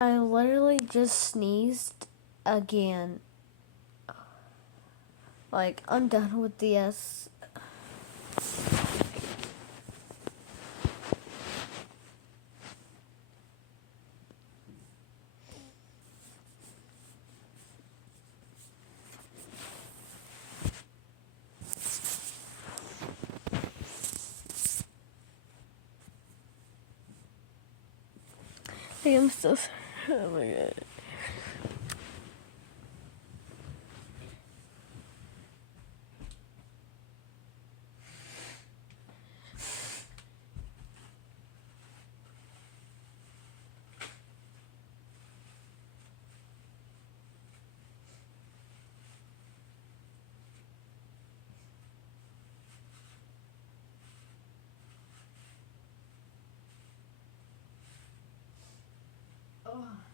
I literally just sneezed again. Like, I'm done with this. I'm so sorry. Oh my god. Oh.